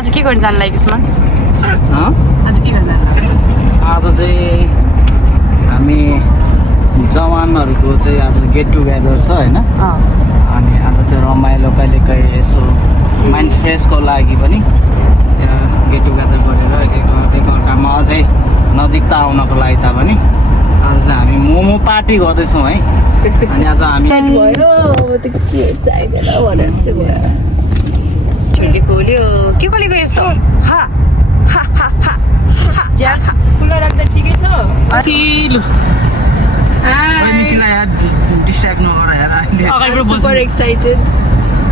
आज के गर्न जानु लागि यसमा आज के गर्न जानु आज चाहिँ हामी जवानहरूको चाहिँ आज गेट टुगेदर छ होइन अनि आज चाहिँ रमाइलो कहिले कहीँ यसो माइन्ड फ्रेसको लागि पनि गेट टुगेदर गरेर एकअर्कामा अझै नजिकता आउनको लागि तापनि आज चाहिँ हामी मोमो पार्टी गर्दैछौँ है अनि आज हामी छुट्टी खोल्यो के खोलेको यस्तो खुला राख्दा ठिकै छ सुपर एक्साइटेड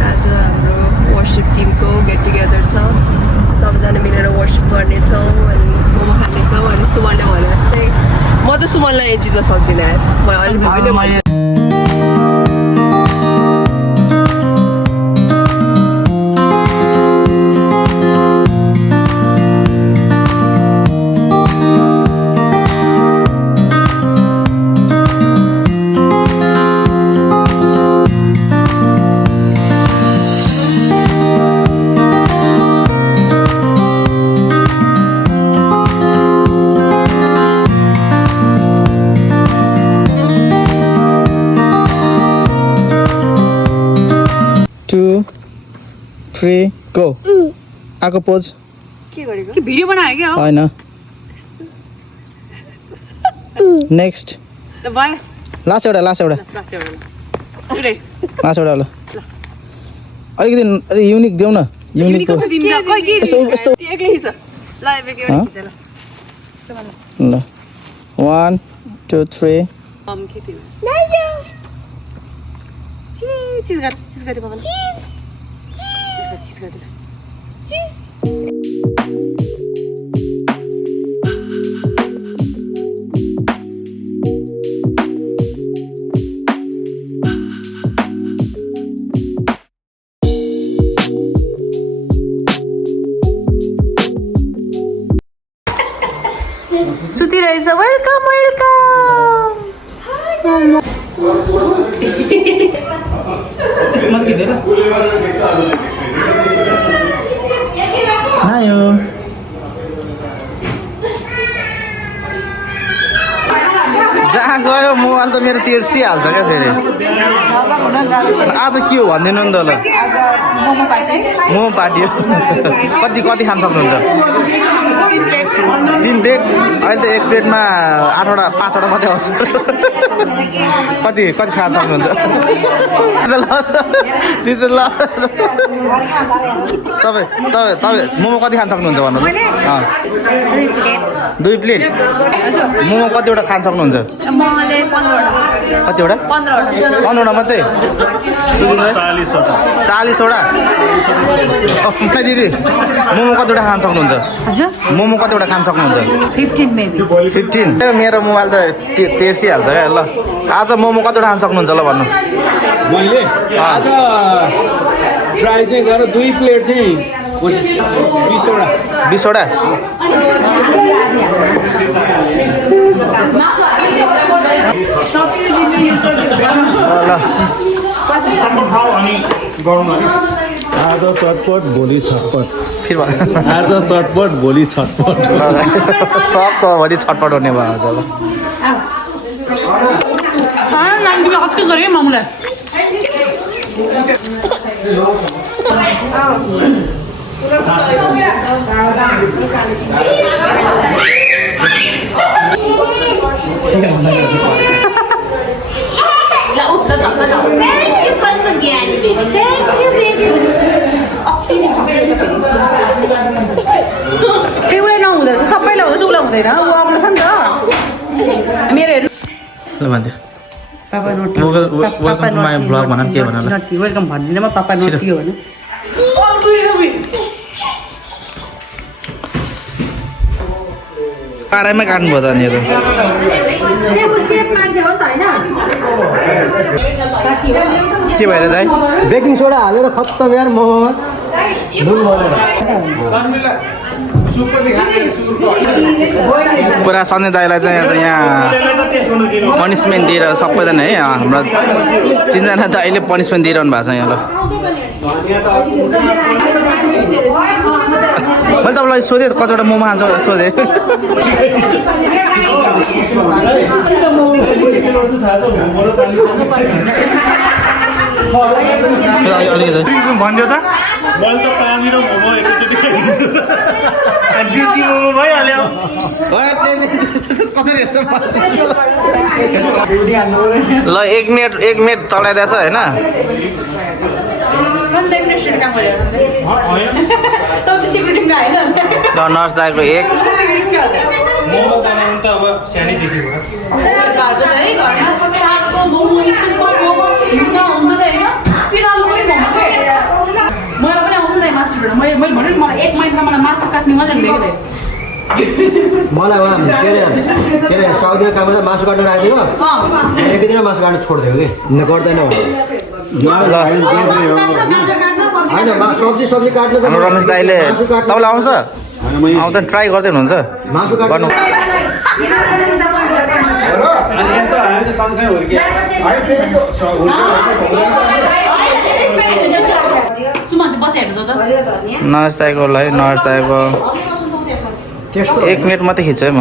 आज हाम्रो वर्सिप टिमको गेट टुगेदर छ सबैजना मिलेर वर्सिप गर्नेछौँ अनि मोमो खानेछौँ अनि सुमनले भने जस्तै म त सुमनलाई जित्न सक्दिनँ यार म अलिक 2 3 गो आको पोज के गरेको के भिडियो बनायो क्या हो हैन नेक्स्ट ल भयो लास्ट एउटा लास्ट एउटा ल अलिकति युनिक देऊ न युनिक कसो दिन्छ कोही के यस्तो यस्तो एक्लै खिच ल एक एउटा खिच ल ल 1 2 3 मम खेती नाइयो चीज गरे बाबा चीज गरे चीज सुतिरहेछ वेलकम नायो जहाँ गयो मोबाइल त मेरो तिर्सिहाल्छ क्या फेरि आज के हो भनिदिनु नि त ल मोमो पार्टी हो कति खान सक्नुहुन्छ 3 प्लेट अहिले त एक प्लेटमा 8वटा 5वटा मात्रै आउँछ कति खान सक्नुहुन्छ ल तपाईँ मोमो कति खान सक्नुहुन्छ भन्नु 2 प्लेट मोमो कतिवटा खान सक्नुहुन्छ कतिवटा 15वटा मात्रै 40वटा दिदी मोमो कतिवटा खान सक्नुहुन्छ मोमो कतिवटा खान सक्नुहुन्छ 15 मेरो मोबाइल त तेर्सिहाल्छ क्या ल आज मोमो कतिवटा खान सक्नुहुन्छ ल भन्नु मैले आज ट्राई चाहिँ गरेर 2 प्लेट चाहिँ 20वटा आज चटपट भोलि छटपट फेरि आज चटपट भोलि छटपट सबको भोलि छटपट हुने भयो आज ल नानीले अति गरे मामुलाई एउटै नहुँदो रहेछ सबैलाई हुन्छ उसलाई हुँदैन ऊ अग्लो छ नि त मेरो हेर्नु ल भन्थ्यो papa naughty welcome to my blog भन के भन ल नोटी वेलकम भन्दिनँ म पापा नोटी हो भने पारामै काट्नुभयो त अनि यो के भएर दाइ बेकिङ सोडा हालेर खत्तम यार मोमोमा नुन भरेर पुरा सन्जय दाइलाई चाहिँ यहाँ पनिसमेन्ट दिएर सबैजना है हाम्रो 3जना दाइले पनिसमेन्ट दिइरहनु भएको छ यहाँ ल मैले तपाईँलाई सोधेँ कतिवटा मोमो खान्छ भनेर सोधेँ अलिकति भन्यो त मैले त पानी र मोमो एकैचोटि खाइदिन्छु अनि जुसी मोमो भइहाल्यो ल 1 मिनट चलाइदिएछ होइन नर्स दाइको 1 मोमो बनाउनु त अब सानैदेखि भयो मलाई पनि आउँदैन मासुबाट मैले भन्नु नि मलाई 1 महिनामा मलाई मासु काट्ने मजा दिएको थिएँ मलाई उहाँ के अरे साउदीमा काम गर्दा मासु काट्नु राखेको एक दिन मासु काट्नु छोडिदियो कि गर्दैन होइन सब्जी काट्नु त हाम्रो रमेश दाइले तपाईँलाई आउँछ आउँदा ट्राई गर्दै हुनुहुन्छ मासु काट्नु सुमन्त बसेर त नर्स दाइकोलाई नर्स दाइको 1 मिनट मात्रै खिच्छु है म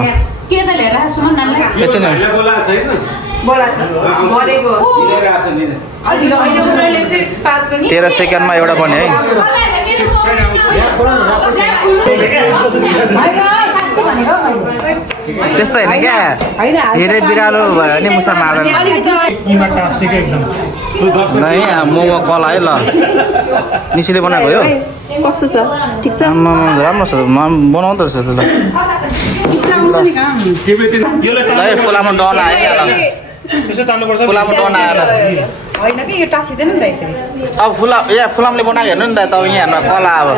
के त लिएर आएको सुमन नानीलाई एकछिन बोलाएको छ भनेको 13 सेकेन्डमा एउटा बन्यो है त्यस्तो होइन क्या धेरै बिरालो भयो भने मुसा मार्दैन नै मोमो कला है ल निसीले बनाएको हो कस्तो छ ठिक छ राम्रो छ बनाउँदो रहेछ त ल फुलामा डन आयो ल फुलामा डन आयो होइन कि यो टाँसिँदैन नि त यसरी अब फुलामले बनाएको हेर्नु नि त तपाईँ यहाँ हेर्नु कला अब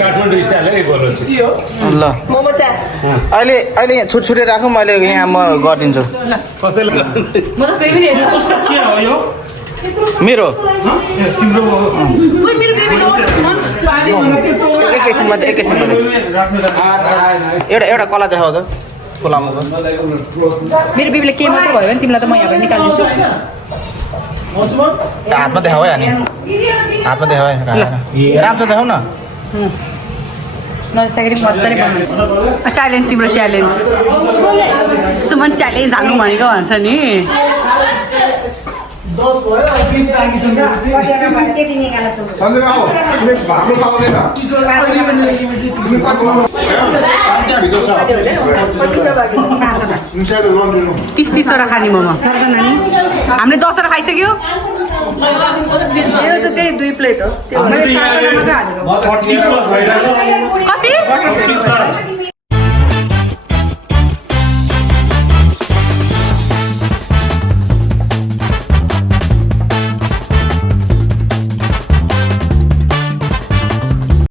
काठमाडौँ स्टाइल है गोलो चाहिँ ल मोमो चा अहिले यहाँ छुटछुटे राखौँ मैले यहाँ म गरिदिन्छु कसैले म त कहीँ पनि हेर्नु के हो यो मेरो तिम्रो मेरो बेबी एकैछिनमा एउटा कला देखाउ त फुलामा मेरो बेबीले के मात्रै भयो भने तिमीलाई त म यहाँबाट निकालिदिन्छु हातमा देखाऊ है अनि हातमा देखाऊ है राम्रो देखाउ न नरिसाखेरि मजाले बनाउँछु च्यालेन्ज तिम्रो च्यालेन्ज सुमन च्यालेन्ज हाल्नु भनेको भन्छ नि तिस 30वटा खाने मोमो हामीले 10वटा खाइसक्यो मेरो त त्यही 2 प्लेट हो त्यो कति